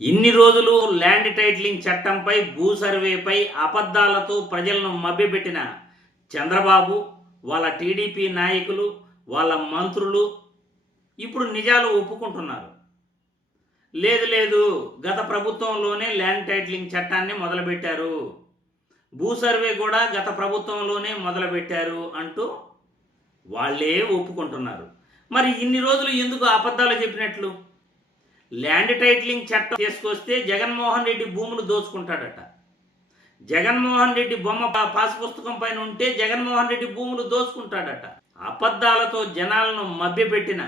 ఇన్ని రోజులు land titling చట్టంపై భూ సర్వేపై అబద్ధాలతో ప్రజలను మభ్యపెట్టిన చంద్రబాబు వాళ్ళ టీడీపీ నాయకులు వాళ్ళ మంత్రులు ఇప్పుడు నిజాలు ఒప్పుకుంటున్నారు. లేదు లేదు గత ప్రభుత్వంలోనే ల్యాండ్ టైటిలింగ్ చట్టాన్ని మొదలుపెట్టారు. భూ సర్వే కూడా గత ప్రభుత్వంలోనే మొదలుపెట్టారు అంటూ వాళ్ళే ఒప్పుకుంటున్నారు. మరి ఇన్ని రోజులు ఎందుకు అబద్ధాలు చెప్పినట్లు? ల్యాండ్ టైటిలింగ్ చట్టం తీసుకొస్తే జగన్మోహన్ రెడ్డి భూములు దోచుకుంటాడట. జగన్మోహన్ రెడ్డి బొమ్మ పాస్ పుస్తకం పైన ఉంటే జగన్మోహన్ రెడ్డి భూములు దోచుకుంటాడట. అబద్ధాలతో జనాలను మభ్యపెట్టిన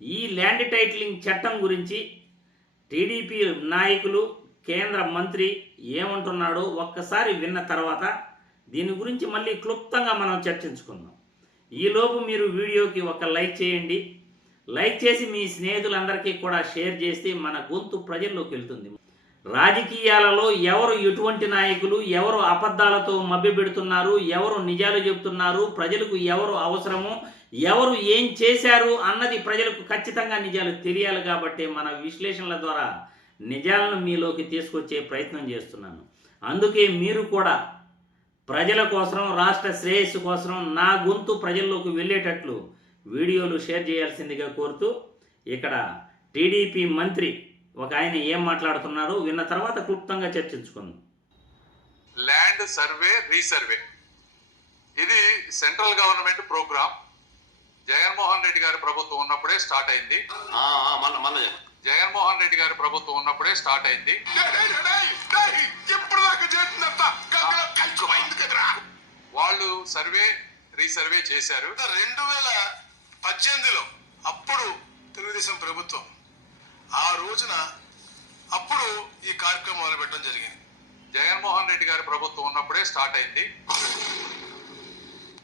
ఈ ల్యాండ్ టైటిలింగ్ చట్టం గురించి టీడీపీ నాయకులు కేంద్ర మంత్రి ఏమంటున్నాడో ఒక్కసారి విన్న తర్వాత దీని గురించి మళ్ళీ క్లుప్తంగా మనం చర్చించుకుందాం. ఈలోపు మీరు వీడియోకి ఒక లైక్ చేయండి. లైక్ చేసి మీ స్నేహితులందరికీ కూడా షేర్ చేస్తే మన గొంతు ప్రజల్లోకి వెళ్తుంది. రాజకీయాలలో ఎవరు ఎటువంటి నాయకులు ఎవరు అబద్ధాలతో మభ్యపెడుతున్నారు ఎవరు నిజాలు చెబుతున్నారు ప్రజలకు ఎవరు అవసరమో ఎవరు ఏం చేశారు అన్నది ప్రజలకు ఖచ్చితంగా నిజాలు తెలియాలి కాబట్టి మన విశ్లేషణల ద్వారా నిజాలను మీలోకి తీసుకొచ్చే ప్రయత్నం చేస్తున్నాను. అందుకే మీరు కూడా ప్రజల కోసం రాష్ట్ర శ్రేయస్సు కోసం నా గొంతు ప్రజల్లోకి వెళ్ళేటట్లు వీడియోలు షేర్ చేయాల్సిందిగా కోరుతూ ఇక్కడ టీడీపీ మంత్రి ఒక ఆయన ఏం మాట్లాడుతున్నారో విన్న తర్వాత క్లుప్తంగా చర్చించుకుందాం. Land survey resurvey. ఇది central government programme. Jaganmohan Reddy గారి ప్రభుత్వం ఉన్నప్పుడే స్టార్ట్ అయింది. ఆ, ఆ, మళ్ళా మళ్ళా చెప్పు. జగన్మోహన్ రెడ్డి గారి ప్రభుత్వం ఉన్నప్పుడే స్టార్ట్ అయింది. వాళ్ళు సర్వే రీసర్వే చేశారు. రెండు వేల పద్దెనిమిదిలో అప్పుడు తెలుగుదేశం ప్రభుత్వం ఆ రోజున అప్పుడు ఈ కార్యక్రమం మొదలుపెట్టడం జరిగింది. జగన్మోహన్ రెడ్డి గారి ప్రభుత్వం ఉన్నప్పుడే స్టార్ట్ అయింది.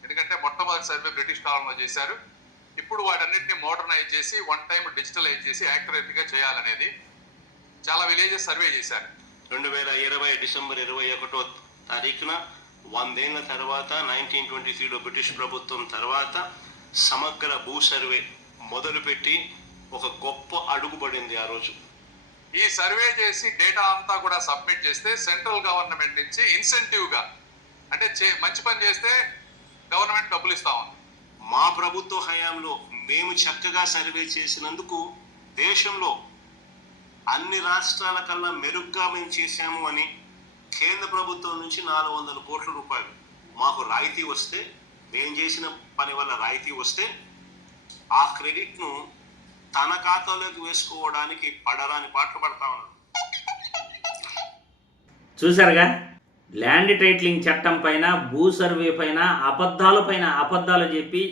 ఎందుకంటే మొట్టమొదటి సర్వే బ్రిటిష్ కాలంలో చేశారు. ఇప్పుడు వాటన్నిటిని మోడర్నైజ్ చేసి వన్ టైం డిజిటలైజ్ చేసి యాక్యురేట్గా చేయాలనేది చాలా విలేజెస్ సర్వే చేశారు. రెండు వేల ఇరవై డిసెంబర్ ఇరవై ఒకటో తారీఖున వందేళ్ళ తర్వాత నైన్టీన్ ట్వంటీ త్రీలో బ్రిటిష్ ప్రభుత్వం తర్వాత సమగ్ర భూ సర్వే మొదలుపెట్టి ఒక గొప్ప అడుగు పడింది ఆ రోజు. ఈ సర్వే చేసి డేటా అంతా కూడా సబ్మిట్ చేస్తే సెంట్రల్ గవర్నమెంట్ నుంచి ఇన్సెంటివ్గా అంటే చే- మంచి పని చేస్తే గవర్నమెంట్ డబ్బులు ఇస్తా ఉంది. మా ప్రభుత్వ హయాంలో మేము చక్కగా సర్వే చేసినందుకు దేశంలో అన్ని రాష్ట్రాల కన్నా మెరుగ్గా మేము చేశాము అని కేంద్ర ప్రభుత్వం నుంచి నాలుగు వందల కోట్ల రూపాయలు మాకు రాయితీ వస్తే నేను చేసిన పని వల్ల రాయితీ వస్తే ఆ క్రెడిట్ను తన ఖాతాలోకి వేసుకోవడానికి పడరాని పాటలు పడతా ఉన్నాడు. చూసారుగా ల్యాండ్ టైటిలింగ్ చట్టం పైన భూ సర్వే పైన అబద్ధాలు పైన అబద్ధాలు చెప్పి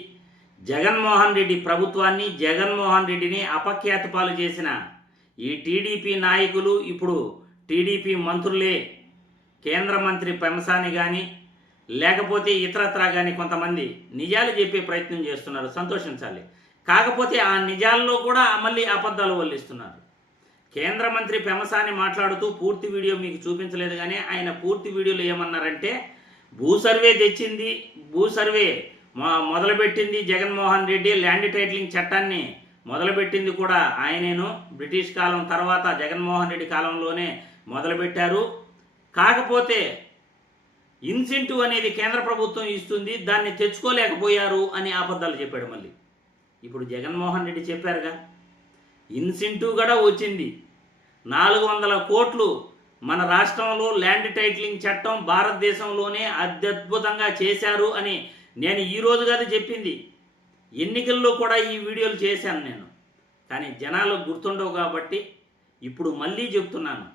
జగన్మోహన్ రెడ్డి ప్రభుత్వాన్ని జగన్మోహన్ రెడ్డిని అపఖ్యాతి పాలు చేసిన ఈ టీడీపీ నాయకులు ఇప్పుడు టీడీపీ మంత్రులే. కేంద్ర మంత్రి పెంసాని కానీ లేకపోతే ఇతరత్రా కానీ కొంతమంది నిజాలు చెప్పే ప్రయత్నం చేస్తున్నారు సంతోషించాలి. కాకపోతే ఆ నిజాల్లో కూడా మళ్ళీ అబద్ధాలు వల్లిస్తున్నారు. కేంద్ర మంత్రి పెమసాని మాట్లాడుతూ పూర్తి వీడియో మీకు చూపించలేదు కానీ ఆయన పూర్తి వీడియోలో ఏమన్నారంటే భూ సర్వే తెచ్చింది భూ సర్వే మొదలుపెట్టింది జగన్మోహన్ రెడ్డి ల్యాండ్ టైటిలింగ్ చట్టాన్ని మొదలుపెట్టింది కూడా ఆయనేను. బ్రిటిష్ కాలం తర్వాత జగన్మోహన్ రెడ్డి కాలంలోనే మొదలుపెట్టారు. కాకపోతే ఇన్సెంటివ్ అనేది కేంద్ర ప్రభుత్వం ఇస్తుంది దాన్ని తెచ్చుకోలేకపోయారు అని అబద్ధాలు చెప్పాడు మళ్ళీ. ఇప్పుడు జగన్మోహన్ రెడ్డి చెప్పారుగా ఇన్సెంటివ్ కూడా వచ్చింది. నాలుగు వందల కోట్లు మన రాష్ట్రంలో ల్యాండ్ టైటిలింగ్ చట్టం భారతదేశంలోనే అత్యద్భుతంగా చేశారు అని నేను ఈరోజు రోజు కాదు చెప్పింది. ఎన్నికల్లో కూడా ఈ వీడియోలు చేశాను నేను. కానీ జనాలు గుర్తుండవు కాబట్టి ఇప్పుడు మళ్ళీ చెప్తున్నాను.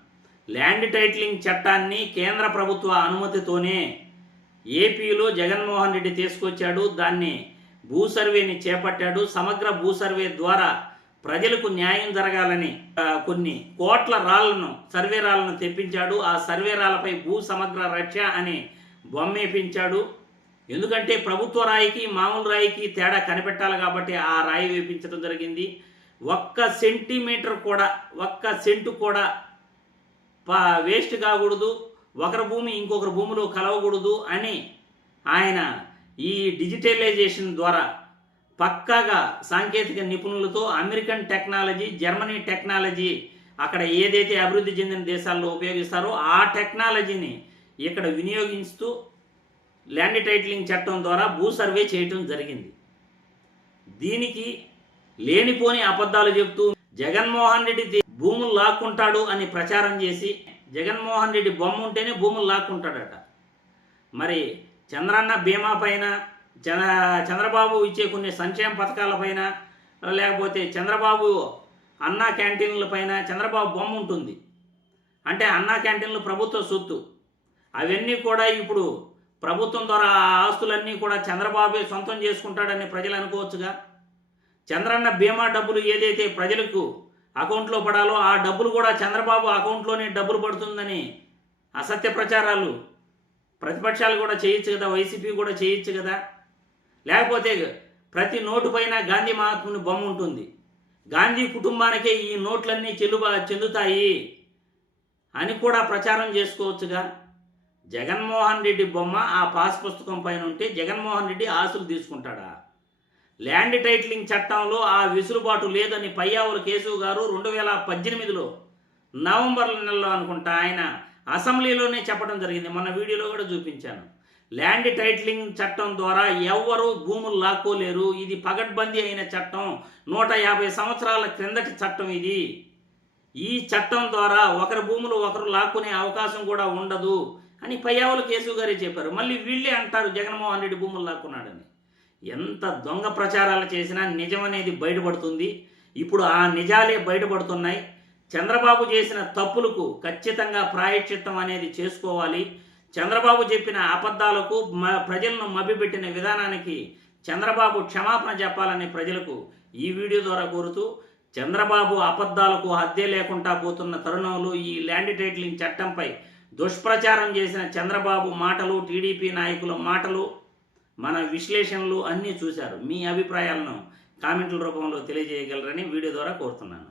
ల్యాండ్ టైటిలింగ్ చట్టాన్ని కేంద్ర ప్రభుత్వ అనుమతితోనే ఏపీలో జగన్మోహన్ రెడ్డి తీసుకొచ్చాడు దాన్ని భూ సర్వేని చేపట్టాడు సమగ్ర భూ సర్వే ద్వారా ప్రజలకు న్యాయం జరగాలని కొన్ని కోట్ల రాళ్ళను సర్వే రాళ్ళను తెప్పించాడు. ఆ సర్వే రాళ్ళపై భూ సమగ్ర రక్ష అని బొమ్మేపించాడు. ఎందుకంటే ప్రభుత్వ రాయికి మామూలు రాయికి తేడా కనిపెట్టాలి కాబట్టి ఆ రాయి వేపించడం జరిగింది. ఒక్క సెంటీమీటర్ కూడా ఒక్క సెంటు కూడా వేస్ట్ కాకూడదు ఒకరి భూమి ఇంకొకరి భూమిలో కలవకూడదు అని ఆయన ఈ డిజిటలైజేషన్ ద్వారా పక్కాగా సాంకేతిక నిపుణులతో అమెరికన్ టెక్నాలజీ జర్మనీ టెక్నాలజీ అక్కడ ఏదైతే అభివృద్ధి చెందిన దేశాల్లో ఉపయోగిస్తారో ఆ టెక్నాలజీని ఇక్కడ వినియోగిస్తూ ల్యాండ్ టైటిలింగ్ చట్టం ద్వారా భూ సర్వే చేయటం జరిగింది. దీనికి లేనిపోని అబద్ధాలు చెబుతూ జగన్మోహన్ రెడ్డి భూములు లాక్కుంటాడు అని ప్రచారం చేసి జగన్మోహన్ రెడ్డి బొమ్మ ఉంటేనే భూములు లాక్కుంటాడట. మరి చంద్రన్న బీమా పైన చంద్ర చంద్రబాబు ఇచ్చే కొన్ని సంక్షేమ పథకాల పైన లేకపోతే చంద్రబాబు అన్నా క్యాంటీన్ల పైన చంద్రబాబు బొమ్మ ఉంటుంది. అంటే అన్నా క్యాంటీన్లు ప్రభుత్వ సొత్తు. అవన్నీ కూడా ఇప్పుడు ప్రభుత్వం ద్వారా ఆ ఆస్తులన్నీ కూడా చంద్రబాబే సొంతం చేసుకుంటాడని ప్రజలు అనుకోవచ్చుగా? చంద్రన్న బీమా డబ్బులు ఏదైతే ప్రజలకు అకౌంట్లో పడాలో ఆ డబ్బులు కూడా చంద్రబాబు అకౌంట్లోనే డబ్బులు పడుతుందని అసత్య ప్రచారాలు ప్రతిపక్షాలు కూడా చేయొచ్చు కదా వైసీపీ కూడా చేయొచ్చు కదా. లేకపోతే ప్రతి నోటు పైన గాంధీ మహాత్ముని బొమ్మ ఉంటుంది. గాంధీ కుటుంబానికే ఈ నోట్లన్నీ చెల్లుబా చెందుతాయి అని కూడా ప్రచారం చేసుకోవచ్చుగా. జగన్మోహన్ రెడ్డి బొమ్మ ఆ పాస్ పుస్తకం పైన ఉంటే జగన్మోహన్ రెడ్డి ఆశలు తీసుకుంటాడా? ల్యాండ్ టైటిలింగ్ చట్టంలో ఆ వెసులుబాటు లేదని పయ్యావుల కేశవ్ గారు రెండు వేల పద్దెనిమిదిలో నవంబర్ నెలలో అనుకుంటా ఆయన అసెంబ్లీలోనే చెప్పడం జరిగింది. మొన్న వీడియోలో కూడా చూపించాను. ల్యాండ్ టైటిలింగ్ చట్టం ద్వారా ఎవ్వరూ భూములు లాక్కోలేరు. ఇది పగడ్బందీ అయిన చట్టం. నూట యాభై సంవత్సరాల క్రిందటి చట్టం ఇది. ఈ చట్టం ద్వారా ఒకరి భూములు ఒకరు లాక్కునే అవకాశం కూడా ఉండదు అని పయ్యావుల కేశవ్ గారే చెప్పారు. మళ్ళీ వీళ్ళే అంటారు జగన్మోహన్ రెడ్డి భూములు లాక్కున్నాడని. ఎంత దొంగ ప్రచారాలు చేసినా నిజం అనేది బయటపడుతుంది. ఇప్పుడు ఆ నిజాలే బయటపడుతున్నాయి. చంద్రబాబు చేసిన తప్పులకు ఖచ్చితంగా ప్రాయశ్చిత్తం అనేది చేసుకోవాలి. చంద్రబాబు చెప్పిన అబద్ధాలకు మ- ప్రజలను మభ్యపెట్టిన విధానానికి చంద్రబాబు క్షమాపణ చెప్పాలని ప్రజలకు ఈ వీడియో ద్వారా కోరుతూ చంద్రబాబు అబద్ధాలకు హద్దే లేకుండా పోతున్న తరుణంలో ఈ ల్యాండ్ టైటిలింగ్ చట్టంపై దుష్ప్రచారం చేసిన చంద్రబాబు మాటలు టీడీపీ నాయకుల మాటలు మన విశ్లేషణలు అన్నీ చూశారు. మీ అభిప్రాయాలను కామెంట్ల రూపంలో తెలియజేయగలరని వీడియో ద్వారా కోరుతున్నాను.